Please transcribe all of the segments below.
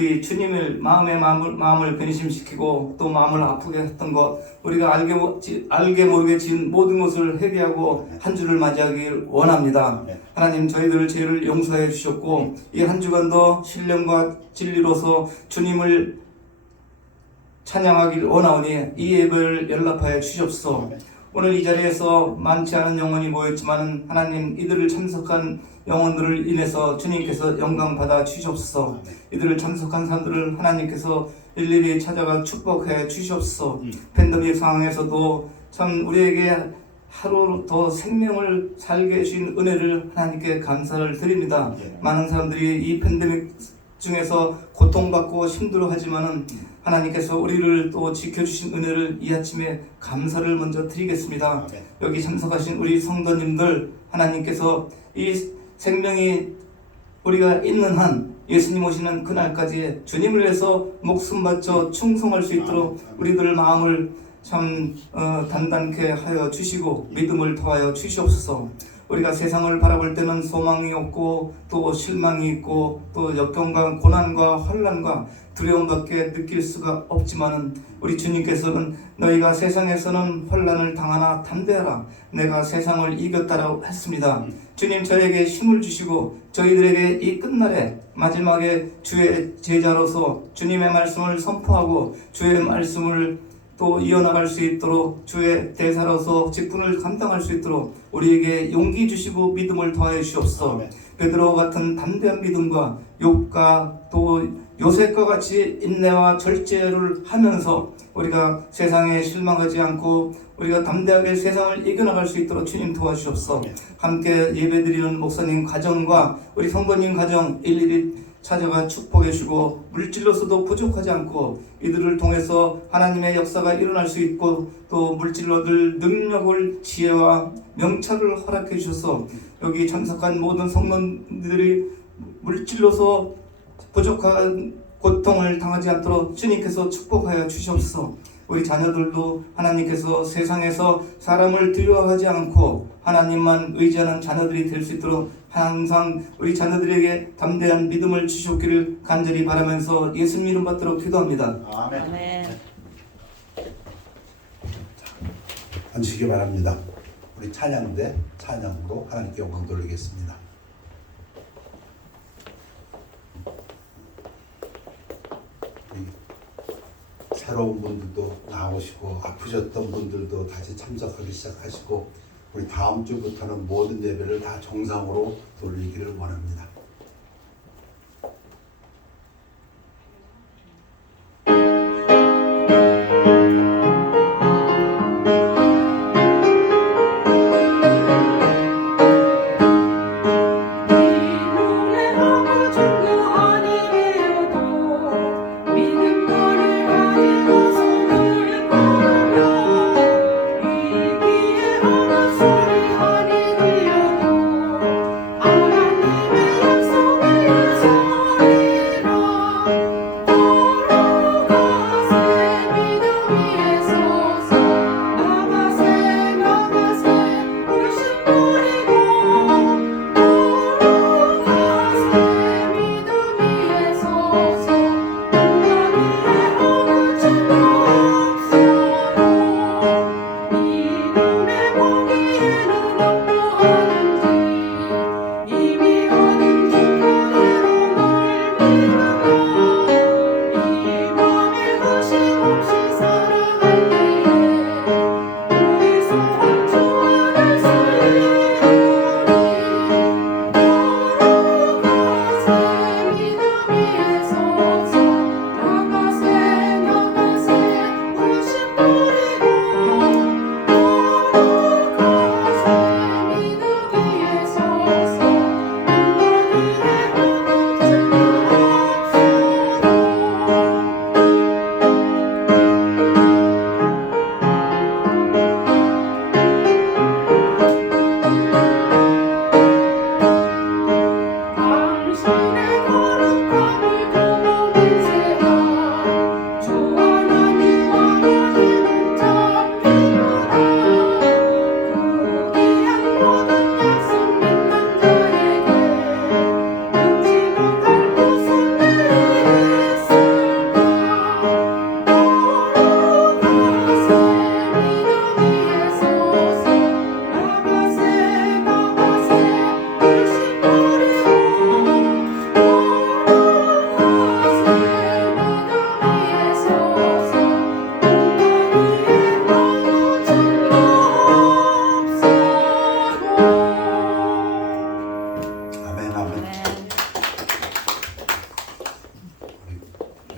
우리 주님을 마음을 근심시키고 또 마음을 아프게 했던 것, 우리가 알게 모르게 지은 모든 것을 회개하고 한 주를 맞이하길 원합니다. 하나님, 저희들 죄를 용서해 주셨고 이 한 주간도 신령과 진리로서 주님을 찬양하길 원하오니 이 예배를 연락하여 주시옵소서. 오늘 이 자리에서 많지 않은 영혼이 모였지만 하나님, 이들을 참석한 영혼들을 인해서 주님께서 영광 받아 주시옵소서. 이들을 참석한 사람들을 하나님께서 일일이 찾아가 축복해 주시옵소서. 팬데믹 상황에서도 참 우리에게 하루 더 생명을 살게 해주신 은혜를 하나님께 감사를 드립니다. 많은 사람들이 이 팬데믹 중에서 고통받고 힘들어하지만은 하나님께서 우리를 또 지켜주신 은혜를 이 아침에 감사를 먼저 드리겠습니다. 여기 참석하신 우리 성도님들, 하나님께서 이 생명이 우리가 있는 한 예수님 오시는 그날까지 주님을 위해서 목숨 바쳐 충성할 수 있도록 우리들 마음을 참 단단케 하여 주시고 믿음을 더하여 주시옵소서. 우리가 세상을 바라볼 때는 소망이 없고 또 실망이 있고 또 역경과 고난과 환난과 두려움밖에 느낄 수가 없지만은 우리 주님께서는 너희가 세상에서는 환난을 당하나 담대하라, 내가 세상을 이겼다라고 했습니다. 주님, 저에게 힘을 주시고 저희들에게 이 끝날에 마지막에 주의 제자로서 주님의 말씀을 선포하고 주의 말씀을 또 이어나갈 수 있도록 주의 대사로서 직분을 감당할 수 있도록 우리에게 용기 주시고 믿음을 더하여 주시옵소서. 베드로 같은 담대한 믿음과 욥과 또 요셉과 같이 인내와 절제를 하면서 우리가 세상에 실망하지 않고 우리가 담대하게 세상을 이겨나갈 수 있도록 주님 도와주시옵소서. 함께 예배드리는 목사님 가정과 우리 성도님 가정 일일이 찾아가 축복해 주고 물질로서도 부족하지 않고 이들을 통해서 하나님의 역사가 일어날 수 있고 또 물질로 얻을 능력을, 지혜와 명철을 허락해 주셔서 여기 참석한 모든 성도들이 물질로서 부족한 고통을 당하지 않도록 주님께서 축복하여 주시옵소서. 우리 자녀들도 하나님께서 세상에서 사람을 두려워하지 않고 하나님만 의지하는 자녀들이 될 수 있도록 항상 우리 자녀들에게 담대한 믿음을 주시옵기를 간절히 바라면서 예수님 이름 받도록 기도합니다. 아멘. 앉으시기 바랍니다. 우리 찬양대 찬양으로 하나님께 영광 돌리겠습니다. 새로운 분들도 나오시고 아프셨던 분들도 다시 참석하기 시작하시고 우리 다음 주부터는 모든 예배를 다 정상으로 돌리기를 원합니다. 소리 하니 들려도 하나님의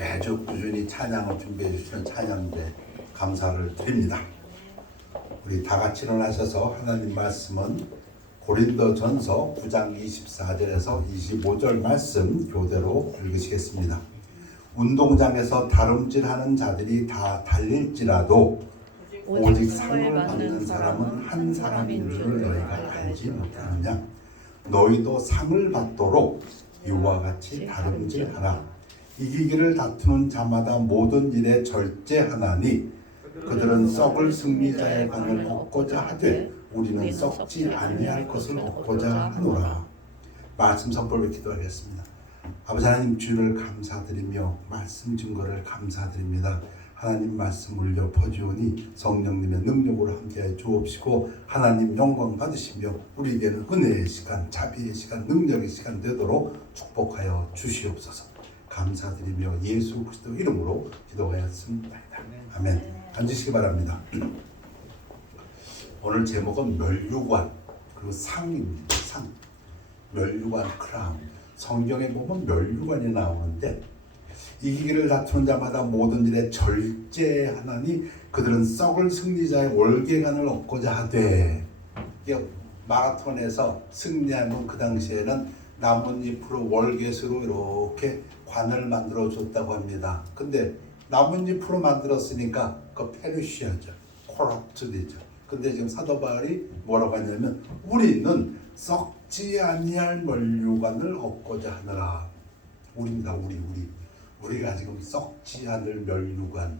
매주 꾸준히 찬양을 준비해 주시는 찬양대 감사를 드립니다. 우리 다 같이 일어나셔서 하나님 말씀은 고린도전서 9장 24절에서 25절 말씀 교대로 읽으시겠습니다. 운동장에서 다름질하는 자들이 다 달릴지라도 오직 상을 받는 사람은 한 사람인 줄 너희가 알지 못하느냐. 너희도 상을 받도록 이와 같이 다름질하라. 이기기를 다투는 자마다 모든 일에 절제하나니 그들은 썩을 승리자의 관을 얻고자 하되 우리는 썩지 아니할 것을 얻고자 하노라. 말씀 선포를 기도하겠습니다. 아버지 하나님, 주를 감사드리며 말씀 증거를 감사드립니다. 하나님 말씀을 엿어주오니 성령님의 능력으로 함께하여 주옵시고 하나님 영광 받으시며 우리에게는 은혜의 시간, 자비의 시간, 능력의 시간 되도록 축복하여 주시옵소서. 감사드리며 예수 그리스도 이름으로 기도하였습니다. 아멘. 앉으시기 바랍니다. 오늘 제목은 멸류관 그리고 상입니다. 상. 멸류관 크라운. 성경에 보면 멸류관이 나오는데 이기기를 다투는 자마다 모든 일에 절제하나니 그들은 썩을 승리자의 월계관을 얻고자 하되. 마라톤에서 승리하면 그 당시에는 나뭇잎으로 월계수로 이렇게 관을 만들어 줬다고 합니다. 근데 나뭇잎으로 만들었으니까 그 페르시아죠. 코랍트 되죠. 근데 지금 사도 바울이 뭐라고 하냐면 우리는 썩지 아니할 멸류관을 얻고자 하느라. 우리입니다. 우리가 지금 썩지 않을 멸류관.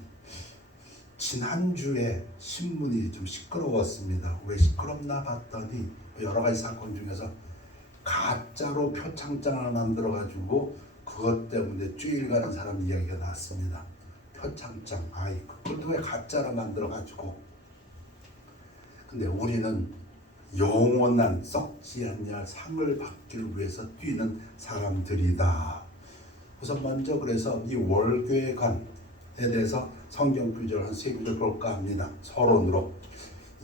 지난주에 신문이 좀 시끄러웠습니다. 왜 시끄럽나 봤더니 여러 가지 사건 중에서 가짜로 표창장을 만들어가지고 그것 때문에 쭈일 가는 사람 이야기가 나왔습니다. 표창장, 그것도 왜 가짜로 만들어가지고. 근데 우리는 영원한 썩지 않냐 상을 받기를 위해서 뛰는 사람들이다. 우선 먼저 그래서 이 월계관에 대해서 성경 구절 한 세 구절 볼까 합니다. 서론으로.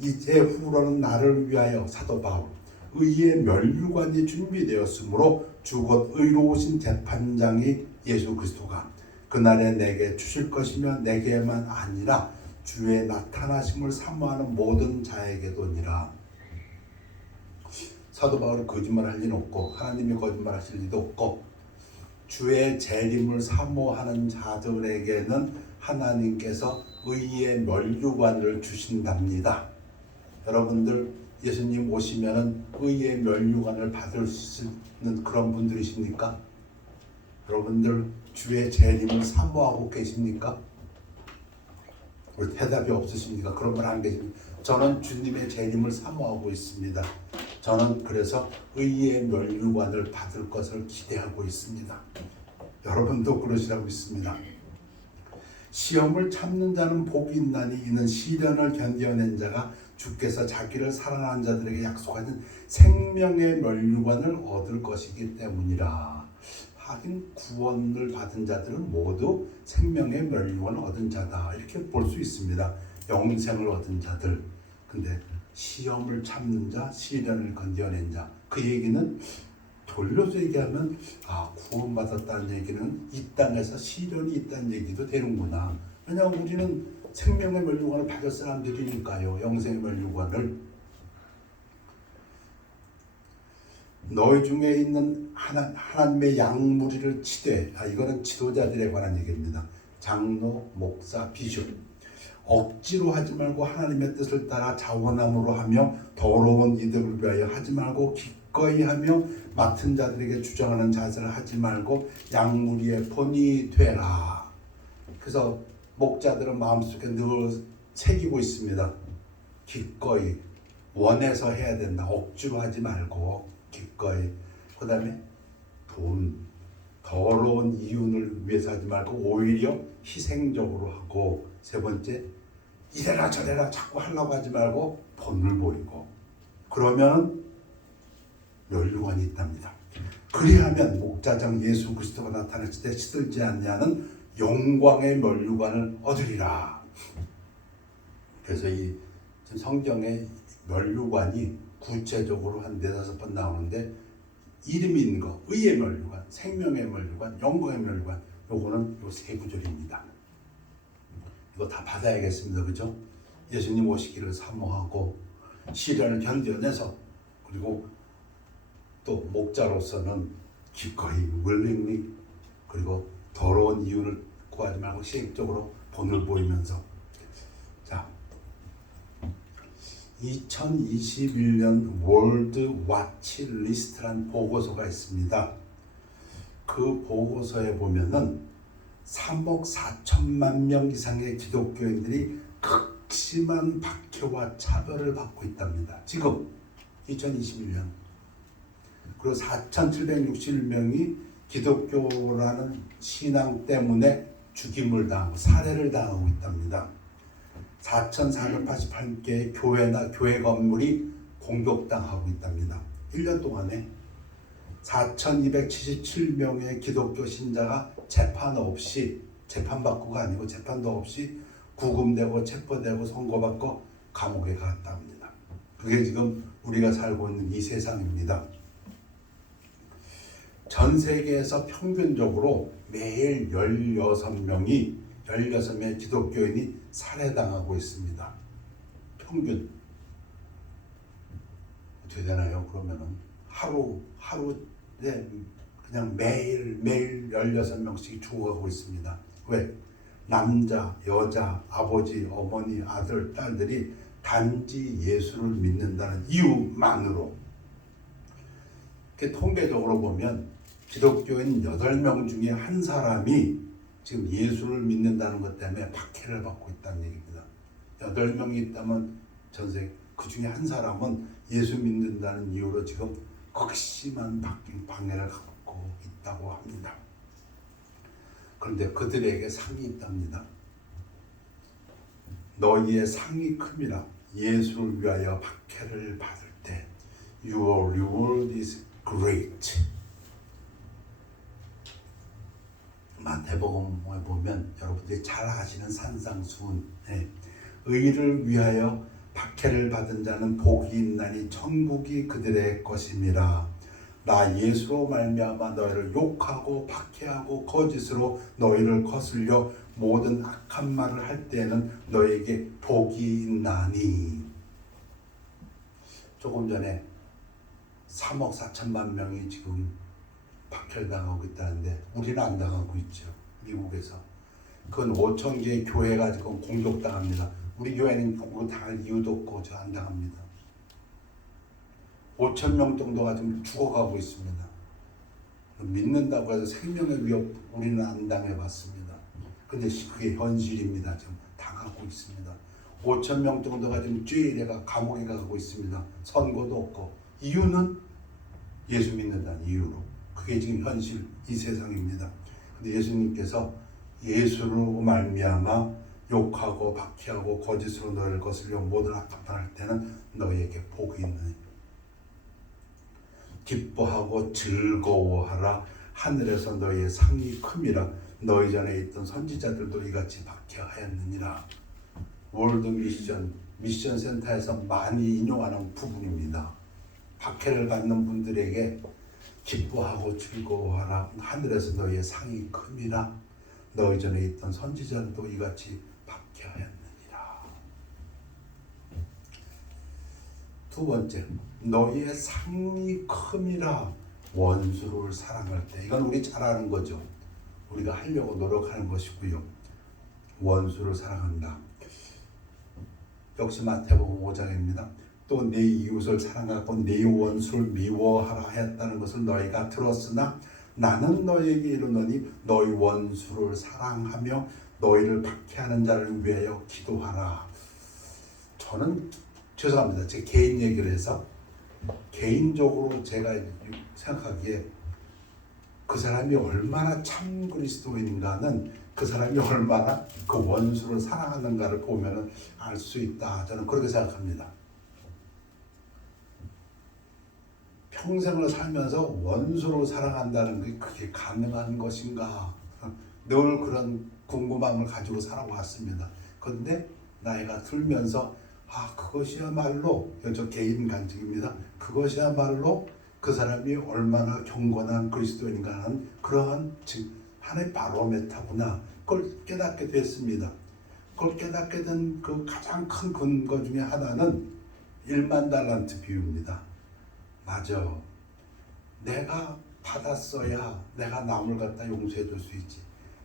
이제 후로는 나를 위하여 사도 바울 의의 멸류관이 준비되었으므로 주 곧 의로우신 재판장이 예수 그리스도가 그날에 내게 주실 것이며 내게만 아니라 주의 나타나심을 사모하는 모든 자에게도니라. 사도 바울은 거짓말할 리는 없고 하나님이 거짓말하실 리도 없고 주의 재림을 사모하는 자들에게는 하나님께서 의의 멸류관을 주신답니다. 여러분들 예수님 오시면은 의의 멸류관을 받을 수 있는 그런 분들이십니까? 여러분들 주의 재림을 사모하고 계십니까? 왜 대답이 없으십니까? 그런 분 안 계십니까? 저는 주님의 재림을 사모하고 있습니다. 저는 그래서 의의 멸류관을 받을 것을 기대하고 있습니다. 여러분도 그러시라고 있습니다. 시험을 참는 자는 복이 있나니 이는 시련을 견뎌낸 자가 주께서 자기를 사랑하는 자들에게 약속하신 생명의 멸류관을 얻을 것이기 때문이라. 하긴 구원을 받은 자들은 모두 생명의 멸류관을 얻은 자다. 이렇게 볼 수 있습니다. 영생을 얻은 자들. 근데 시험을 참는 자, 시련을 견뎌낸 자. 그 얘기는 돌려서 얘기하면 구원받았다는 얘기는 이 땅에서 시련이 있다는 얘기도 되는구나. 왜냐하면 우리는 생명의 멸류관을 받을 사람들이니까요. 영생의 멸류관을. 너희 중에 있는 하나님의 양무리를 치되, 이거는 지도자들에 관한 얘기입니다. 장로, 목사, 비숍. 억지로 하지 말고 하나님의 뜻을 따라 자원함으로 하며 더러운 이득을 위하여 하지 말고 기꺼이 하며 맡은 자들에게 주장하는 자세를 하지 말고 양무리의 본이 되라. 그래서 목자들은 마음속에 늘 새기고 있습니다. 기꺼이 원해서 해야 된다. 억지로 하지 말고 기꺼이. 그 다음에 돈, 더러운 이윤을 위해서 하지 말고 오히려 희생적으로 하고, 세 번째 이래라 저래라 자꾸 하려고 하지 말고 본을 보이고. 그러면 멸류관이 있답니다. 그리하면 목자장 예수 그리스도가 나타났을 때 시들지 않냐는 영광의 멸류관을 얻으리라. 그래서 이 성경에 멸류관이 구체적으로 한 4-5번 나오는데 이름이 있는 거, 의의 멸류관, 생명의 멸류관, 영광의 멸류관, 요거는 요 세 구절입니다. 이거 다 받아야겠습니다. 그죠? 예수님 오시기를 사모하고 시련을 견뎌내서 그리고 또 목자로서는 기꺼이 willingly 그리고 더러운 이유를 구하지 말고 시행적으로 본을 보이면서 자 2021년 월드 와치 리스트라는 보고서가 있습니다. 그 보고서에 보면은 3억 4천만 명 이상의 기독교인들이 극심한 박해와 차별을 받고 있답니다. 지금 2021년 그리고 4,761명이 기독교라는 신앙 때문에 죽임을 당하고 살해를 당하고 있답니다. 4,488개의 교회나 교회 건물이 공격당하고 있답니다. 1년 동안에 4,277명의 기독교 신자가 재판받고가 아니고 재판도 없이 구금되고 체포되고 선고받고 감옥에 갔답니다. 그게 지금 우리가 살고 있는 이 세상입니다. 전 세계에서 평균적으로 매일 16명의 기독교인이 살해당하고 있습니다. 평균. 어떻게 되나요? 그러면은 하루에 그냥 매일 16명씩 죽어가고 있습니다. 왜? 남자, 여자, 아버지, 어머니, 아들, 딸들이 단지 예수를 믿는다는 이유만으로 통계적으로 보면 기독교인 8명 중에 한 사람이 지금 예수를 믿는다는 것 때문에 박해를 받고 있다는 얘기입니다. 8명이 있다면 전세 그 중에 한 사람은 예수 믿는다는 이유로 지금 극심한 방해를 받고 있다고 합니다. 그런데 그들에게 상이 있답니다. 너희의 상이 큼이라. 예수를 위하여 박해를 받을 때 Your reward is great. 마태복음에 보면 여러분들이 잘 아시는 산상수훈 의를 위하여 박해를 받은 자는 복이 있나니 천국이 그들의 것임이라. 나 예수로 말미암아 너희를 욕하고 박해하고 거짓으로 너희를 거슬려 모든 악한 말을 할 때에는 너희에게 복이 있나니. 조금 전에 3억 4천만 명이 지금 박해를 당하고 있다는데 우리는 안 당하고 있죠. 미국에서. 그건 5천 개의 교회가 지금 공격당합니다. 우리 교회는 공격당할 이유도 없고 저 안 당합니다. 5천 명 정도가 지금 죽어가고 있습니다. 믿는다고 해서 생명의 위협 우리는 안 당해봤습니다. 근데 그게 현실입니다. 지금 당하고 있습니다. 5천 명 정도가 지금 죄인에가 감옥에 가고 있습니다. 선고도 없고. 이유는 예수 믿는다는 이유로. 그게 지금 현실 이 세상입니다. 근데 예수님께서 예수로 말미암아 욕하고 박해하고 거짓으로 너희를 거슬려 모든 악한 말을 할 때는 너희에게 복이 있느니 기뻐하고 즐거워하라. 하늘에서 너희의 상이 큼이라. 너희 전에 있던 선지자들도 이같이 박해하였느니라. 월드 미션 센터에서 많이 인용하는 부분입니다. 박해를 받는 분들에게 기뻐하고 즐거워하라. 하늘에서 너희의 상이 큼이라. 너희 전에 있던 선지자들도 이같이 박해하였느니라. 두 번째, 너희의 상이 큼이라. 원수를 사랑할 때. 이건 우리 잘 아는 거죠. 우리가 하려고 노력하는 것이고요. 원수를 사랑한다. 역시 마태복음 5장입니다. 또 내 이웃을 사랑하고 내 원수를 미워하라 하였다는 것을 너희가 들었으나 나는 너희에게 이르노니 너희 원수를 사랑하며 너희를 박해하는 자를 위하여 기도하라. 저는 죄송합니다. 제 개인 얘기를 해서 개인적으로 제가 생각하기에 그 사람이 얼마나 참 그리스도인인가는 그 사람이 얼마나 그 원수를 사랑하는가를 보면 알 수 있다. 저는 그렇게 생각합니다. 평생을 살면서 원수로 사랑한다는 게 그게 가능한 것인가? 늘 그런 궁금함을 가지고 살아왔습니다. 그런데 나이가 들면서 그것이야말로 저 개인 간증입니다. 그것이야말로 그 사람이 얼마나 경건한 그리스도인가 하는 그러한 하나의 바로메타구나. 그걸 깨닫게 됐습니다. 그걸 깨닫게 된 그 가장 큰 근거 중에 하나는 1만 달란트 비유입니다. 맞아. 내가 받았어야 내가 남을 갖다 용서해 줄 수 있지.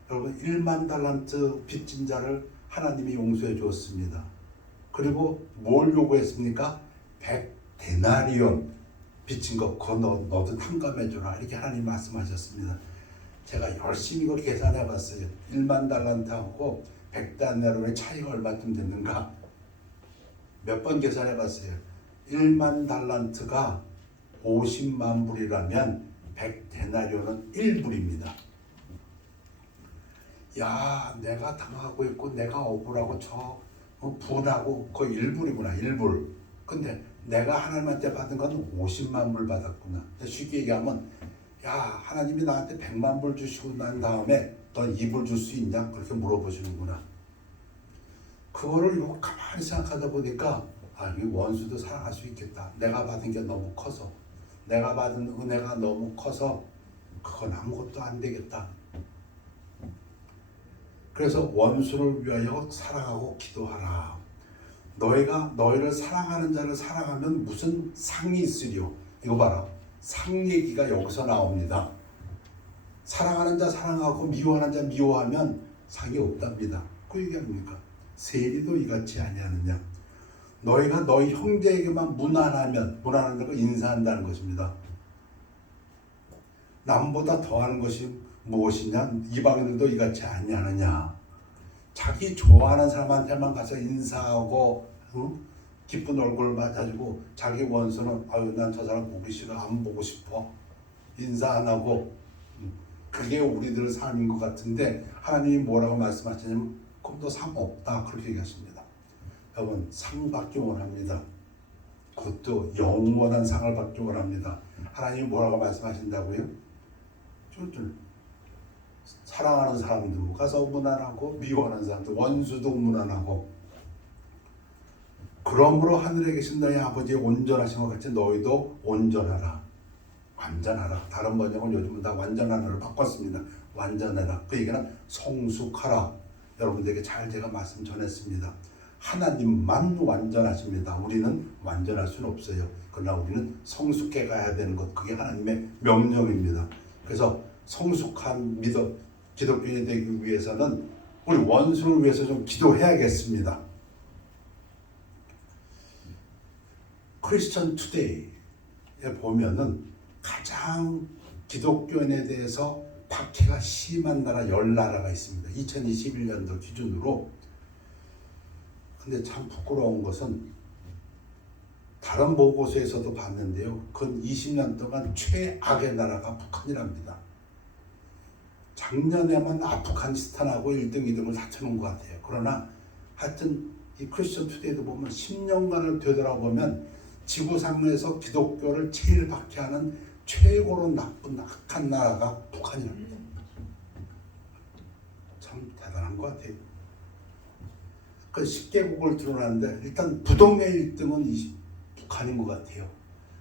여러분 1만 달란트 빚진 자를 하나님이 용서해 주었습니다. 그리고 뭘 요구했습니까? 100데나리온 빚진 거 그거 너도 탕감해 주라. 이렇게 하나님 말씀하셨습니다. 제가 열심히 이걸 계산해 봤어요. 1만 달란트하고 100데나리온의 차이가 얼마쯤 됐는가? 몇 번 계산해 봤어요. 1만 달란트가 50만 불이라면 100데나리온은 1불입니다. 야, 내가 당하고 있고 내가 억울하고 분하고 거의 1불이구나. 1불. 근데 내가 하나님한테 받은 건 50만 불 받았구나. 쉽게 얘기하면 야, 하나님이 나한테 100만 불 주시고 난 다음에 넌 2불 줄 수 있냐? 그렇게 물어보시는구나. 그거를 이렇게 가만히 생각하다 보니까 이 원수도 사랑할 수 있겠다. 내가 받은 게 너무 커서, 내가 받은 은혜가 너무 커서 그건 아무것도 안 되겠다. 그래서 원수를 위하여 사랑하고 기도하라. 너희가 너희를 사랑하는 자를 사랑하면 무슨 상이 있으리요. 이거 봐라. 상 얘기가 여기서 나옵니다. 사랑하는 자 사랑하고 미워하는 자 미워하면 상이 없답니다. 그 얘기 아닙니까? 세리도 이같이 아니하느냐. 너희가 너희 형제에게만 무난하면, 무난하는 걸 인사한다는 것입니다. 남보다 더하는 것이 무엇이냐? 이방인들도 이같이 아니하느냐. 자기 좋아하는 사람한테만 가서 인사하고 기쁜 얼굴 맞아주고 자기 원수는 난 저 사람 보기 싫어, 안 보고 싶어, 인사 안 하고, 그게 우리들 삶인 것 같은데 하나님이 뭐라고 말씀하시냐면 그럼 너 상 없다 그렇게 얘기하십니다. 여러분 상 받기 원합니다. 그것도 영원한 상을 받기 원합니다. 하나님이 뭐라고 말씀하신다고요? 사랑하는 사람들 가서 무난하고 미워하는 사람들 원수도 무난하고, 그러므로 하늘에 계신 너희 아버지의 온전하신 것 같이 너희도 온전하라. 완전하라. 다른 번역은 요즘은 다 완전하라를 바꿨습니다. 완전하라. 그 얘기는 성숙하라. 여러분들에게 잘 제가 말씀 전했습니다. 하나님만 완전하십니다. 우리는 완전할 수는 없어요. 그러나 우리는 성숙해 가야 되는 것, 그게 하나님의 명령입니다. 그래서 성숙한 기독교인이 되기 위해서는 우리 원수를 위해서 좀 기도해야겠습니다. 크리스천 투데이에 보면은 가장 기독교인에 대해서 박해가 심한 나라 10나라가 있습니다. 2021년도 기준으로. 근데 참 부끄러운 것은 다른 보고서에서도 봤는데요. 근 20년 동안 최악의 나라가 북한이랍니다. 작년에만 아프가니스탄하고 1등, 2등을 다투는 것 같아요. 그러나 하여튼 이 크리스천 투데이도 보면 10년간을 되돌아보면 지구상에서 기독교를 제일 박해하는 최고로 나쁜 악한 나라가 북한이랍니다. 참 대단한 것 같아요. 그 10개국을 드러났는데 일단 부동의 1등은 북한인 것 같아요.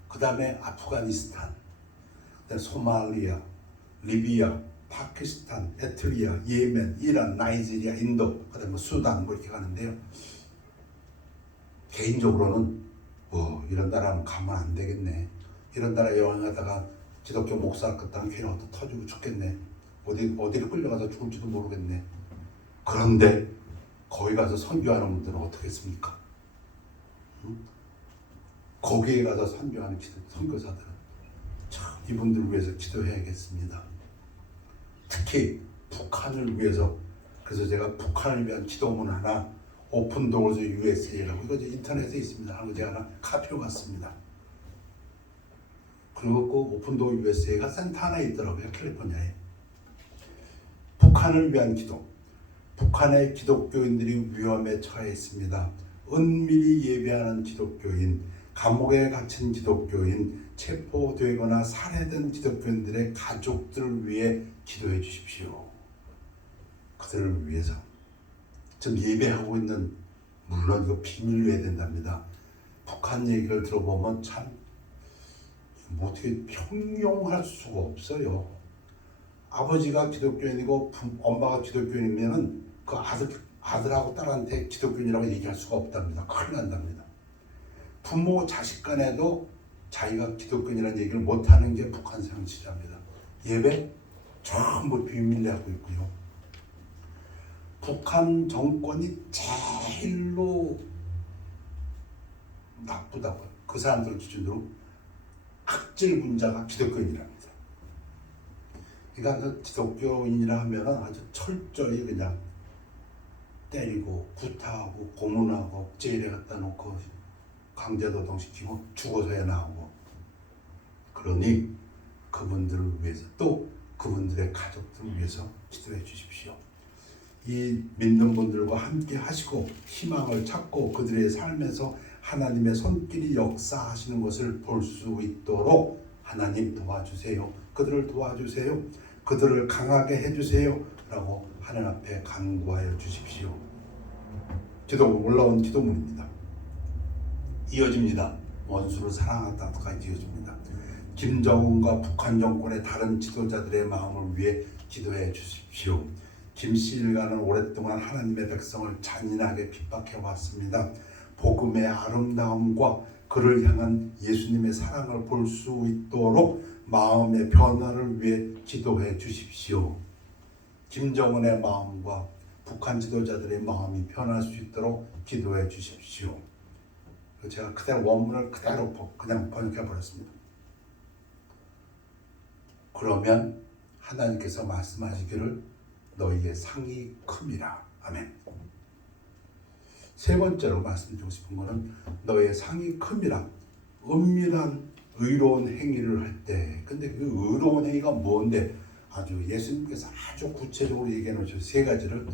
그 다음에 아프가니스탄, 그다음에 소말리아, 리비아, 파키스탄, 에트리아, 예멘, 이란, 나이지리아, 인도, 그 다음에 수단 뭐 이렇게 가는데요. 개인적으로는 이런 나라는 가면 안 되겠네. 이런 나라 여행하다가 기독교 목사 그딴 괜히 어디 터지고 죽겠네. 어디를 끌려가서 죽을지도 모르겠네. 그런데 거기 가서 선교하는 분들은 어떻게 했습니까? 거기에 가서 선교하는 선교사들은 참 이분들을 위해서 기도해야겠습니다. 특히 북한을 위해서. 그래서 제가 북한을 위한 기도문 하나, 오픈 도어즈 USA라고, 이거 인터넷에 있습니다. 하고 제가 하나 카피해 왔습니다. 그리고 그 오픈 도어 USA가 센터 하나 있더라고요. 캘리포니아에. 북한을 위한 기도. 북한의 기독교인들이 위험에 처해 있습니다. 은밀히 예배하는 기독교인, 감옥에 갇힌 기독교인, 체포되거나 살해된 기독교인들의 가족들을 위해 기도해 주십시오. 그들을 위해서. 지금 예배하고 있는, 물론 이거 비밀로 해야 된답니다. 북한 얘기를 들어보면 참 어떻게 형용할 수가 없어요. 아버지가 기독교인이고 엄마가 기독교인이면은 그 아들하고 딸한테 기독교인이라고 얘기할 수가 없답니다. 큰일 난답니다. 부모 자식 간에도 자기가 기독교인이라는 얘기를 못하는 게 북한 상식입니다. 예배 전부 비밀리 하고 있고요. 북한 정권이 제일로 나쁘다고요. 그 사람들 기준으로 악질 분자가 기독교인이랍니다. 그러니까 그 기독교인이라 하면 아주 철저히 그냥 때리고 구타하고 고문하고 제일에 갖다 놓고 강제노동시키고 죽어서야 나오고, 그러니 그분들을 위해서 또 그분들의 가족들을 위해서 기도해 주십시오. 이 믿는 분들과 함께 하시고 희망을 찾고 그들의 삶에서 하나님의 손길이 역사하시는 것을 볼 수 있도록 하나님 도와주세요. 그들을 도와주세요. 그들을 강하게 해주세요. 라고 하나님 앞에 간구하여 주십시오. 올라온 기도문입니다. 이어집니다. 원수를 사랑하다까지 이어집니다. 김정은과 북한 정권의 다른 지도자들의 마음을 위해 기도해 주십시오. 김씨 일가는 오랫동안 하나님의 백성을 잔인하게 핍박해 왔습니다. 복음의 아름다움과 그를 향한 예수님의 사랑을 볼 수 있도록 마음의 변화를 위해 기도해 주십시오. 김정은의 마음과 북한 지도자들의 마음이 변할 수 있도록 기도해 주십시오. 제가 그대로 원문을 그대로 그냥 번역해 버렸습니다. 그러면 하나님께서 말씀하시기를 너희의 상이 큼이라. 아멘. 세 번째로 말씀드리고 싶은 것은 너희의 상이 큼이라. 은밀한 의로운 행위를 할 때. 근데 그 의로운 행위가 뭔데? 아주 예수님께서 아주 구체적으로 얘기해 놓으신 세 가지를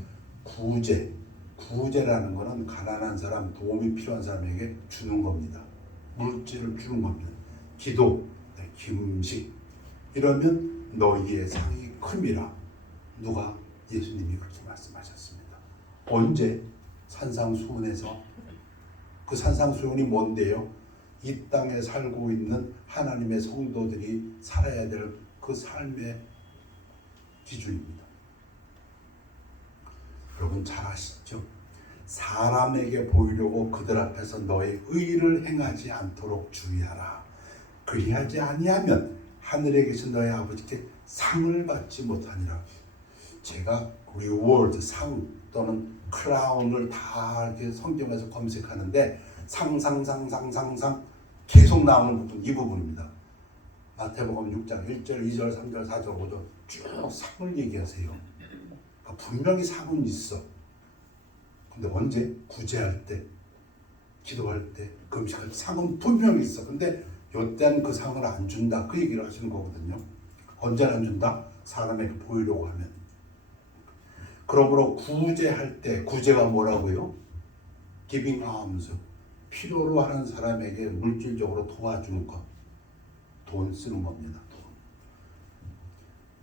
구제. 구제라는 것은 가난한 사람, 도움이 필요한 사람에게 주는 겁니다. 물질을 주는 겁니다. 기도, 금식. 이러면 너희의 상이 큼이라. 누가? 예수님이 그렇게 말씀하셨습니다. 언제? 산상수훈에서. 그 산상수훈이 뭔데요? 이 땅에 살고 있는 하나님의 성도들이 살아야 될 그 삶의 기준입니다. 여러분 잘 아시죠? 사람에게 보이려고 그들 앞에서 너의 의를 행하지 않도록 주의하라. 그리하지 아니하면 하늘에 계신 너의 아버지께 상을 받지 못하니라. 제가 reward, 상 또는 크라운을 다 이렇게 성경에서 검색하는데 상상 계속 나오는 부분, 이 부분입니다. 마태복음 6장 1절, 2절, 3절, 4절, 5절 쭉 상을 얘기하세요. 그러니까 분명히 상은 있어. 근데 언제? 구제할 때, 기도할 때, 금식할 때 상은 분명히 있어. 근데 요때는 그 상을 안 준다. 그 얘기를 하시는 거거든요. 언제 안 준다? 사람에게 보이려고 하면. 그러므로 구제할 때, 구제가 뭐라고요? giving alms, 필요로 하는 사람에게 물질적으로 도와주는 것. 돈 쓰는 겁니다. 돈.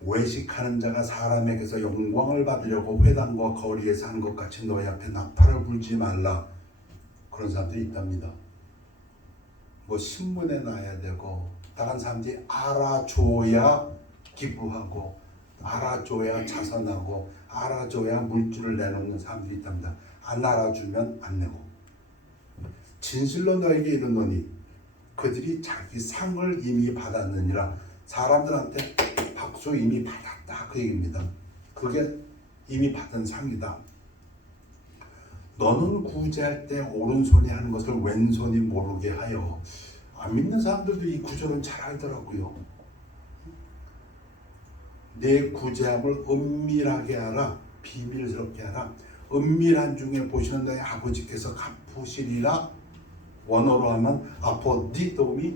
외식하는 자가 사람에게서 영광을 받으려고 회당과 거리에서 하는 것 같이 너희 앞에 나팔을 불지 말라. 그런 사람들이 있답니다. 뭐 신문에 나야 되고 다른 사람들이 알아줘야 기부하고 알아줘야 자선하고 알아줘야 물질을 내놓는 사람들이 있답니다. 안 알아주면 안 내고. 진실로 너에게 이르노니 그들이 자기 상을 이미 받았느니라. 사람들한테 박수 이미 받았다 그 얘기입니다. 그게 이미 받은 상이다. 너는 구제할 때 오른손이 하는 것을 왼손이 모르게 하여. 안 믿는 사람들도 이 구절은 잘 알더라고요. 내 구제함을 은밀하게 하라. 비밀스럽게 하라. 은밀한 중에 보시는 너의 아버지께서 갚으시리라. 원어로 하면 아포디도미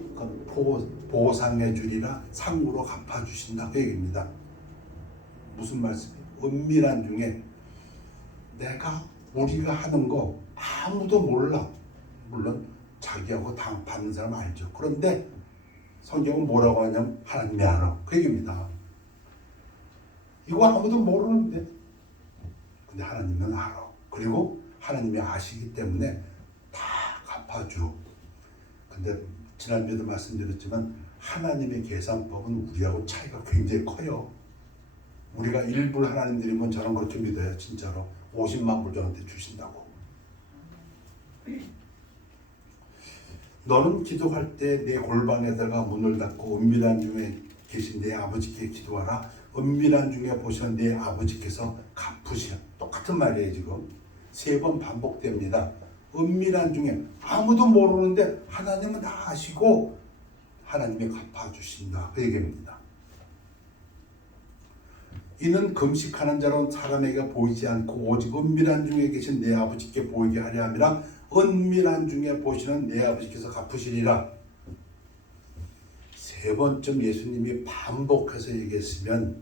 보상해 주리라. 상으로 갚아주신다 그 얘기입니다. 무슨 말씀이에요? 은밀한 중에 우리가 하는 거 아무도 몰라. 물론 자기하고 받는 사람 알죠. 그런데 성경은 뭐라고 하냐면 하나님이 알아 그 얘기입니다. 이거 아무도 모르는데 근데 하나님은 알아. 그리고 하나님이 아시기 때문에 다 갚아줘. 근데 지난주에도 말씀드렸지만 하나님의 계산법은 우리하고 차이가 굉장히 커요. 우리가 1불 하나님 드리면 저는 그렇게 믿어요. 진짜로 50만 불 저한테 주신다고. 너는 기도할 때 내 골방에다가 문을 닫고 은밀한 중에 계신 내 아버지께 기도하라. 은밀한 중에 보시는 내 아버지께서 갚으시라. 똑같은 말이에요. 지금 3번 반복됩니다. 은밀한 중에 아무도 모르는데 하나님은 다 아시고 하나님이 갚아주신다. 그 얘기입니다. 이는 금식하는 자로 사람에게 보이지 않고 오직 은밀한 중에 계신 내 아버지께 보이게 하려 함이라. 은밀한 중에 보시는 내 아버지께서 갚으시리라. 3번쯤 예수님이 반복해서 얘기했으면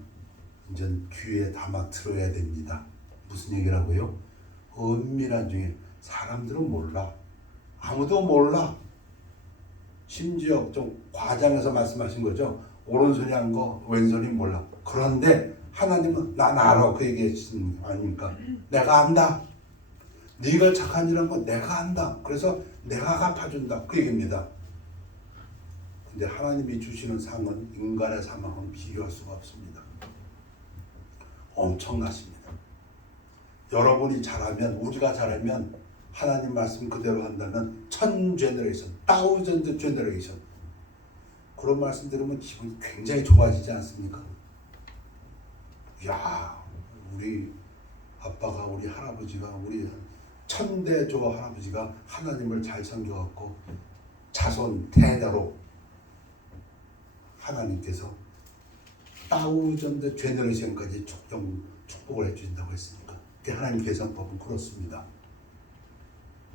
이제 귀에 담아 들어야 됩니다. 무슨 얘기라고요? 은밀한 중에 사람들은 몰라. 아무도 몰라. 심지어 좀 과장해서 말씀하신 거죠. 오른손이 한 거 왼손이 몰라. 그런데 하나님은 난 알아. 그 얘기하시는 거 아닙니까? 내가 안다. 네가 착한 일한 거 내가 안다. 그래서 내가 갚아준다. 그 얘기입니다. 근데 하나님이 주시는 상은 인간의 상황은 비교할 수가 없습니다. 엄청나십니다. 여러분이 잘하면, 우리가 잘하면 하나님 말씀 그대로 한다면 1000 제너레이션, 1000 제너레이션, 그런 말씀 들으면 기분이 굉장히 좋아지지 않습니까? 야, 우리 아빠가, 우리 할아버지가, 우리 1000대 조 할아버지가 하나님을 잘 섬겨갖고 자손 대대로 하나님께서 1000 제너레이션까지 축복을 해주신다고 했으니까 하나님 계산법은 그렇습니다.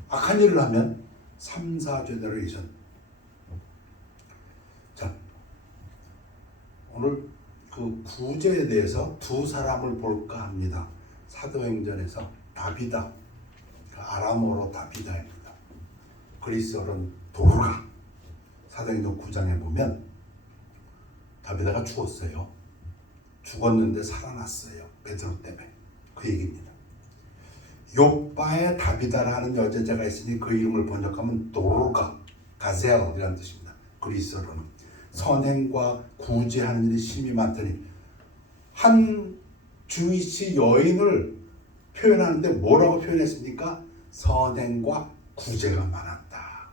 악한 일을 하면 3, 4 제너레이션. 자, 오늘 그 구제에 대해서 두 사람을 볼까 합니다. 사도행전에서 다비다, 아람어로 다비다입니다. 그리스어로는 도르가. 사도행전 9장에 보면 다비다가 죽었어요. 죽었는데 살아났어요. 베드로 때문에. 그 얘기입니다. 요빠에 다비다라는 여자가 있으니 그 이름을 번역하면 도르가, 가젤이라는 뜻입니다. 그리스어로는 선행과 구제하는 일이 심히 많더니, 한 주이시 여인을 표현하는데 뭐라고 표현했습니까? 선행과 구제가 많았다.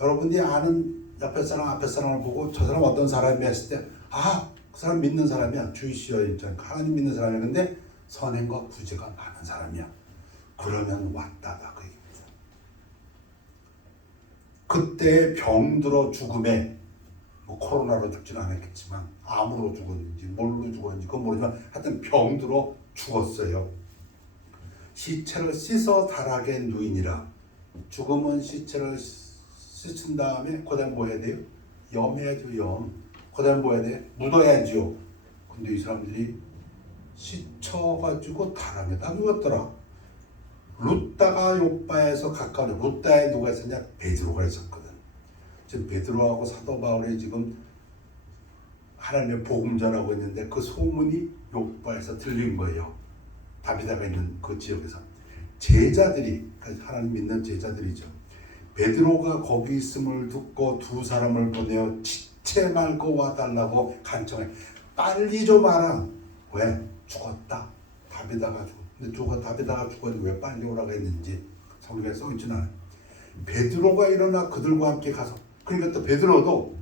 여러분이 아는 옆에 사람 앞에 사람을 보고 저 사람 어떤 사람이 했을 때, 아, 그 사람 믿는 사람이야. 주이시 여인, 하나님 믿는 사람이야. 근데 선행과 구제가 많은 사람이야. 그러면 왔다다 그 얘기입니다. 그때 병들어 죽음에, 뭐 코로나로 죽지는 않았겠지만 암으로 죽었는지 뭘로 죽었는지 그건 모르지만 하여튼 병들어 죽었어요. 시체를 씻어 다락에 누이니라. 죽으면 시체를 씻은 다음에 그다음 뭐 해야 돼요? 염해야죠. 염. 그다음 뭐 해야 돼? 묻어야죠. 근데 이 사람들이 씻혀가지고 다락에다 누웠더라. 루다가 요빠에서 가까운, 루다에 누가 있었냐? 베드로가 있었거든. 지금 베드로하고 사도 바울이 지금 하나님의 복음 전하고 있는데 그 소문이 요빠에서 들린 거예요. 다비다가 있는 그 지역에서. 제자들이, 하나님 믿는 제자들이죠. 베드로가 거기 있음을 듣고 두 사람을 보내어 지체 말고 와달라고 간청해. 빨리 좀 와라. 왜? 죽었다. 다비다가 죽었다. 근데 다비다가 죽었는데 왜 빨리 오라고 했는지 성경에 써있지는 않아요. 베드로가 일어나 그들과 함께 가서, 그러니까 또 베드로도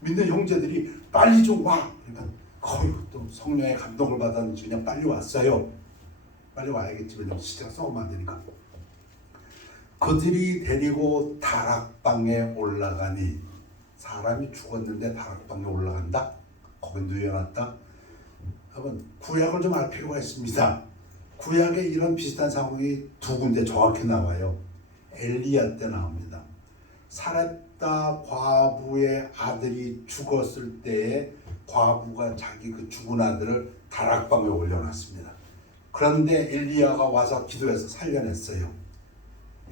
믿는 형제들이 빨리 좀 와. 그러니까 거의 또 성령의 감동을 받았는지 그냥 빨리 왔어요. 빨리 와야겠지. 왜냐면 시체가 썩으면 안 되니까. 그들이 데리고 다락방에 올라가니, 사람이 죽었는데 다락방에 올라간다? 거기 누워놨다? 여러분, 구약을 좀 알 필요가 있습니다. 구약에 이런 비슷한 상황이 두 군데 정확히 나와요. 엘리야 때 나옵니다. 사렙다 과부의 아들이 죽었을 때에 과부가 자기 그 죽은 아들을 다락방에 올려놨습니다. 그런데 엘리야가 와서 기도해서 살려냈어요.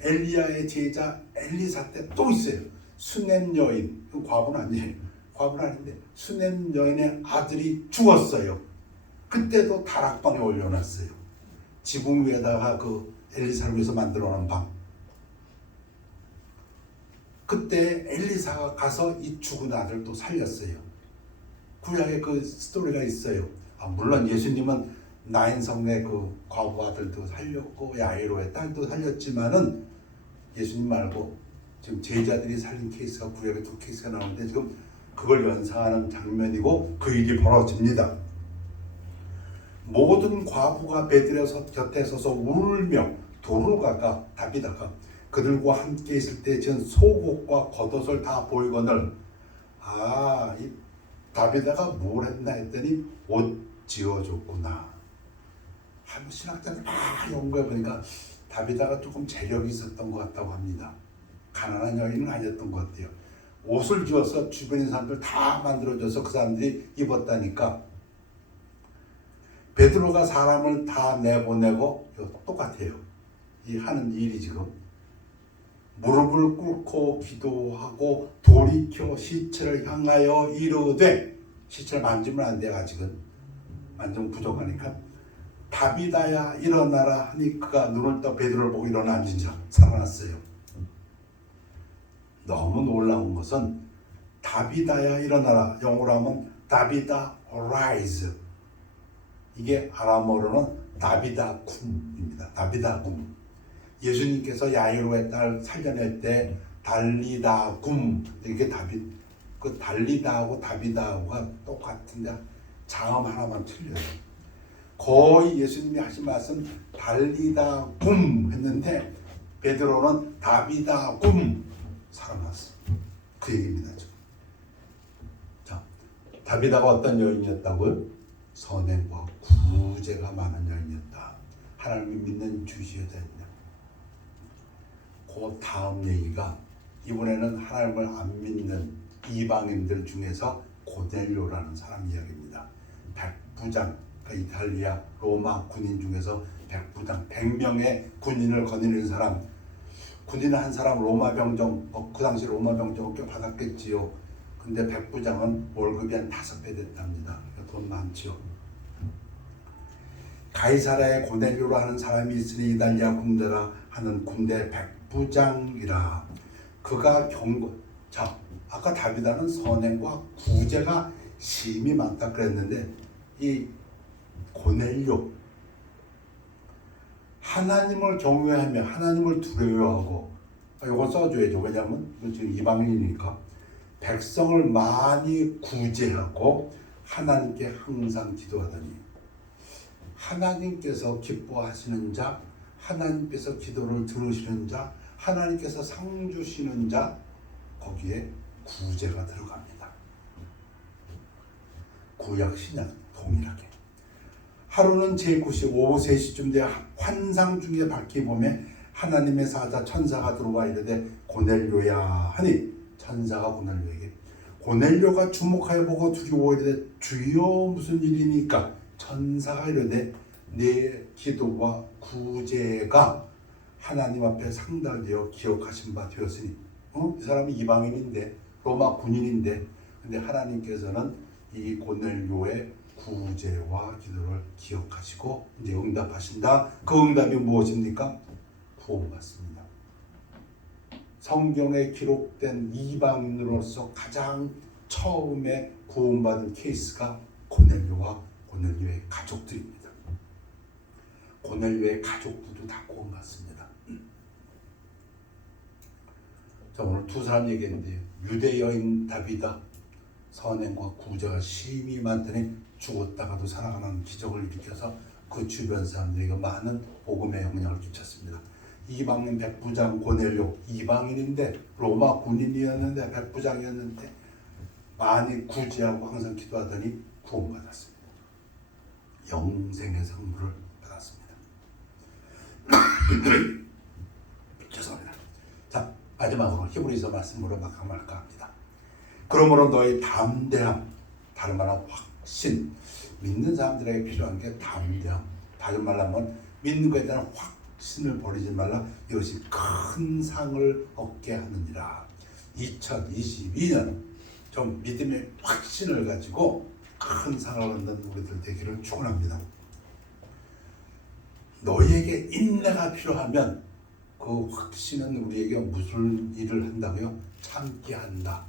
엘리야의 제자 엘리사 때 또 있어요. 수넴 여인, 그 과부는 아니에요. 과부는 아닌데 수넴 여인의 아들이 죽었어요. 그때도 다락방에 올려놨어요. 지붕 위에다가 그 엘리사를 위해서 만들어 놓은 방. 그때 엘리사가 가서 이 죽은 아들을 또 살렸어요. 구약에 그 스토리가 있어요. 물론 예수님은 나인성의 그 과부 아들도 살렸고 야이로의 딸도 살렸지만은 예수님 말고 지금 제자들이 살린 케이스가 구약에 2케이스가 나오는데 지금 그걸 연상하는 장면이고 그 일이 벌어집니다. 모든 과부가 베들레 곁에 서서 울며 도르가가 다비다가 그들과 함께 있을 때 지은 속옷과 겉옷을 다 보이거늘 이 다비다가 뭘 했나 했더니 옷 지어줬구나. 한번 신학자들 막 연구해 보니까 다비다가 조금 재력이 있었던 것 같다고 합니다. 가난한 여인은 아니었던 것 같아요. 옷을 지어서 주변의 사람들 다 만들어줘서 그 사람들이 입었다니까. 베드로가 사람을 다 내보내고 똑같아요. 이 하는 일이 지금 무릎을 꿇고 기도하고 돌이켜 시체를 향하여 이르되, 시체를 만지면 안 돼요. 아직은 만지면 부족하니까. 다비다야 일어나라 하니 그가 눈을 떠 베드로를 보고 일어나 앉은지라 살아났어요. 너무 놀라운 것은 다비다야 일어나라, 영어로 하면 다비다 arise, 이게 아람어로는 다비다 쿰입니다. 다비다 쿰. 예수님께서 야이로의 딸 살려낼 때 달리다 쿰, 이게 그 달리다하고 다비다하고가 똑같은데 자음 하나만 틀려요. 거의 예수님이 하신 말씀 달리다 굼 했는데 베드로는 다비다 굼 살아났어. 그 얘기입니다. 지금. 자, 다비다가 어떤 여인이었다고요? 선행과 구제가 많은 여인이었다. 하나님을 믿는 주시여자였냐. 그 다음 얘기가 이번에는 하나님을 안 믿는 이방인들 중에서 고넬료라는 사람 이야기입니다. 백부장, 이탈리아 로마 군인 중에서 백부장 100명의 군인을 거느리는 사람, 군인 한 사람 로마 병정, 그 당시 로마 병정을 꽤 받았겠지요. 근데 백부장은 월급이 한 5배 됐답니다. 돈 많지요. 가이사라의 고넬료로 하는 사람이 있으니 이달리아 군대라 하는 군대 백부장이라. 그가 자, 아까 다비다는 선행과 구제가 심이 많다 그랬는데 이 고넬료, 하나님을 경외하며 하나님을 두려워하고, 이걸 써줘야죠. 왜냐하면 지금 이방인이니까. 백성을 많이 구제하고 하나님께 항상 기도하더니, 하나님께서 기뻐하시는 자, 하나님께서 기도를 들으시는 자, 하나님께서 상 주시는 자, 거기에 구제가 들어갑니다. 구약 신약 동일하게. 하루는 제9시 오후 3시쯤 돼 환상 중에 밝히 보매 하나님의 사자 천사가 들어와 이르되 고넬료야 하니, 천사가 고넬료에게, 고넬료가 주목하여 보고 두려워 이르되 주여 무슨 일이니까. 천사가 이르되 내 기도와 구제가 하나님 앞에 상달되어 기억하신 바 되었으니. 이 사람이 이방인인데 로마 군인인데, 근데 하나님께서는 이 고넬료의 구제와 기도를 기억하시고 이제 응답하신다. 그 응답이 무엇입니까? 구원받습니다. 성경에 기록된 이방인으로서 가장 처음에 구원받은 케이스가 고넬료와 고넬료의 가족들입니다. 고넬료의 가족들도 다 구원받습니다. 자, 오늘 두 사람 얘기했는데, 유대 여인 다비다, 선행과 구제가 심히 많더니 죽었다가도 살아가는 기적을 일으켜서 그 주변 사람들에게 많은 복음의 영향을 끼쳤습니다. 이방인 백부장 고넬료, 이방인인데 로마 군인이었는데 백부장이었는데 많이 구제하고 항상 기도하더니 구원받았습니다. 영생의 선물을 받았습니다. 죄송합니다. 자, 마지막으로 히브리서 말씀으로 마감할까 합니다. 그러므로 너희 담대함, 다른 말로 확신, 믿는 사람들에게 필요한 게 담대함. 다른 말로 하면 믿는 것에 대한 확신을 버리지 말라. 이것이 큰 상을 얻게 하느니라. 2022년 좀 믿음의 확신을 가지고 큰 상을 얻는 우리들 되기를 축원합니다. 너희에게 인내가 필요하면 그 확신은 우리에게 무슨 일을 한다고요? 참게 한다.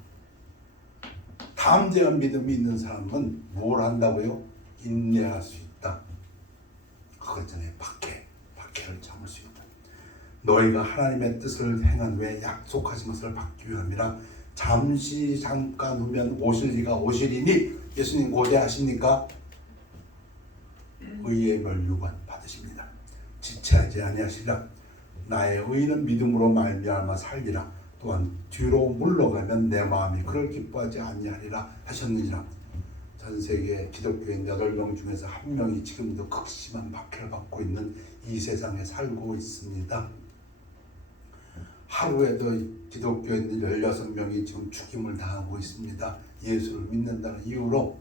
담대한 믿음이 있는 사람은 뭘 한다고요? 인내할 수 있다. 그것 전에 박해를 참을 수 있다. 너희가 하나님의 뜻을 행한 후에 약속하신 것을 받기 위함이라. 잠깐 후면 오실 이가 오시리니 예수님 고대하십니까? 의의 면류관 받으십니다. 지체하지 아니하시라. 나의 의는 믿음으로 말미암아 살리라. 또한 뒤로 물러가면 내 마음이 그를 기뻐하지 아니하리라 하셨느니라. 전 세계 기독교인 8명 중에서 1명이 지금도 극심한 박해를 받고 있는 이 세상에 살고 있습니다. 하루에도 기독교인 16명이 지금 죽임을 당하고 있습니다. 예수를 믿는다는 이유로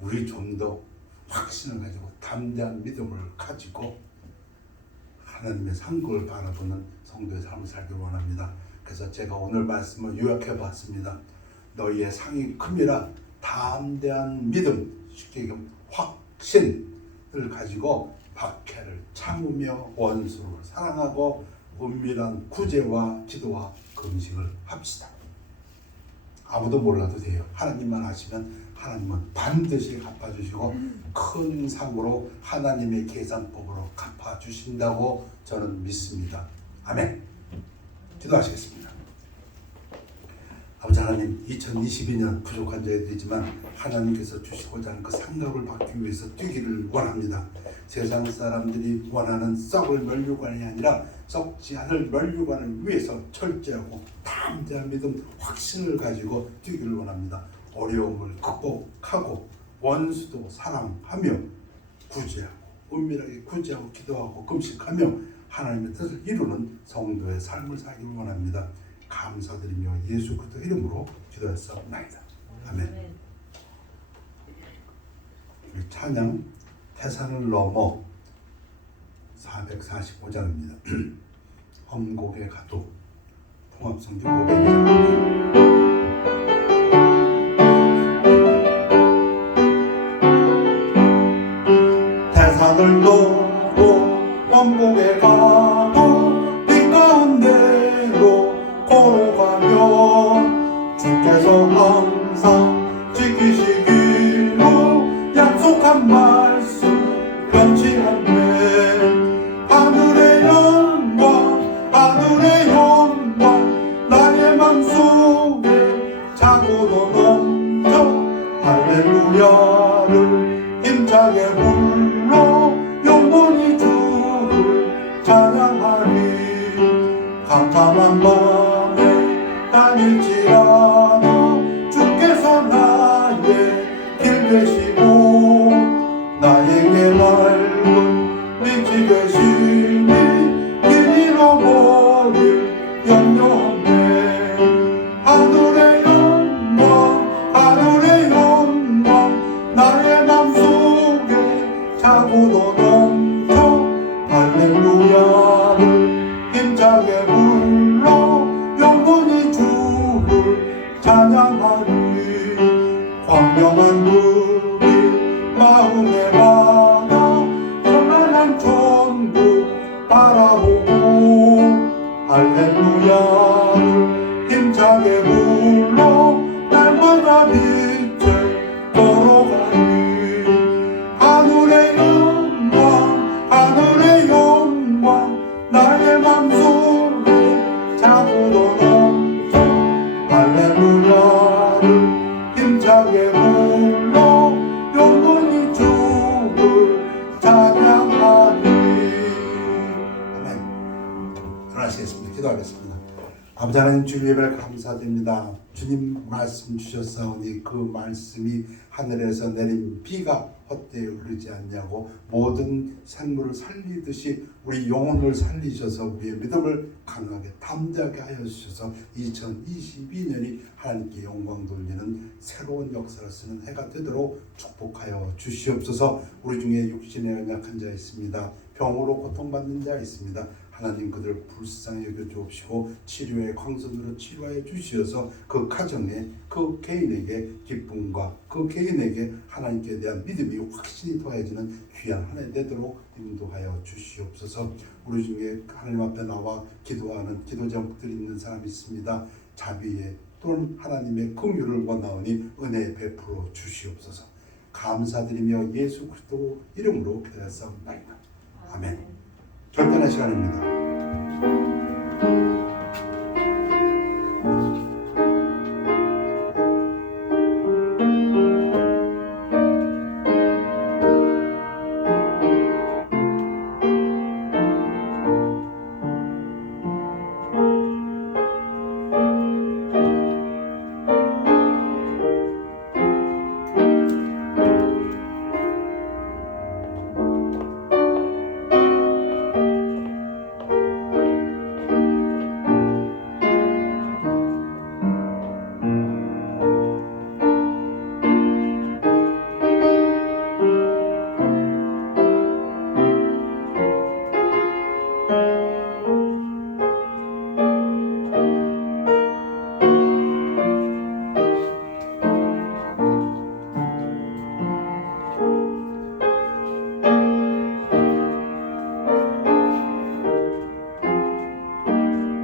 우리 좀 더 확신을 가지고 담대한 믿음을 가지고 하나님의 상급을 바라보는 성도의 삶을 살기를 원합니다. 그래서 제가 오늘 말씀을 요약해 봤습니다. 너희의 상이 큼이라 담대한 믿음, 쉽게 얘기하면 확신을 가지고 박해를 참으며 원수를 사랑하고 은밀한 구제와 기도와 금식을 합시다. 아무도 몰라도 돼요. 하나님만 아시면 하나님은 반드시 갚아주시고 큰 상으로 하나님의 계산법으로 갚아주신다고 저는 믿습니다. 아멘. 기도하시겠습니다. 아버지 하나님, 2022년 부족한 저희들이지만 하나님께서 주시고자 하는 그 상급을 받기 위해서 뛰기를 원합니다. 세상 사람들이 원하는 썩을 면류관이 아니라 썩지 않을 면류관을 위해서 철저하고 담대한 믿음, 확신을 가지고 뛰기를 원합니다. 어려움을 극복하고 원수도 사랑하며 구제하고 은밀하게 구제하고 기도하고 금식하며 하나님의 뜻을 이루는 성도의 삶을 살기를 원합니다. 감사드리며 예수 그리스도 이름으로 기도했사옵나이다. 아멘. 우리 찬양 태산을 넘어 445장입니다. 험곡에 가도 통합성경 500장. 태산을 넘어 험곡에 가도 빛 가운데로 걸어가며 주께서 항상 지키시기로 약속한 말씀 변치 않네. 하늘의 영광 나의 맘속에 차고도 넘쳐 할렐루야를 힘차게 불러 영원히 주를 찬양하리. 캄캄한 밤에 다닐지라도 주께서 나의 길 되시고 나에게 맑은 빛이 되시니 길 잃어버릴 염려 없네. 하늘의 영광 나의 맘속에 차고도 넘쳐 할렐루야를 힘차게 불러 영원히 주를 찬양하리. 광명한 불이 마음에 받아 평안한 천국 바라보고 할렐루야를 힘차게 불러 날마다 빛을 걸어가리. 하늘의 영광 나의 맘속에 차고도 넘쳐 할렐루야를 힘차게 불러 영원히 주를 찬양하리. 아멘. 들어가시겠습니다. 기도하겠습니다. 아버지 하나님, 주님 예배를 감사드립니다. 주님 말씀 주셨사오니 그 말씀이 하늘에서 내린 비가 헛되이 흐르지 않냐고 모든 생물을 살리듯이 우리 영혼을 살리셔서 우리의 믿음을 강하게 담대하게 하여 주셔서 2022년이 하나님께 영광 돌리는 새로운 역사를 쓰는 해가 되도록 축복하여 주시옵소서. 우리 중에 육신에 연약한 자 있습니다. 병으로 고통받는 자 있습니다. 하나님 그들 불쌍히 여겨 주옵시고 치료의 광선으로 치료하여 주시어서 그 가정에 그 개인에게 기쁨과 그 개인에게 하나님께 대한 믿음이 확신이 더해지는 귀한 한 해 되도록 인도하여 주시옵소서. 우리 중에 하나님 앞에 나와 기도하는 기도 제목들이 있는 사람이 있습니다. 자비에 또는 하나님의 긍휼을 원하오니 은혜 베풀어 주시옵소서. 감사드리며 예수 그리스도 이름으로 기도했사옵나이다. 아멘. 결단의 시간입니다.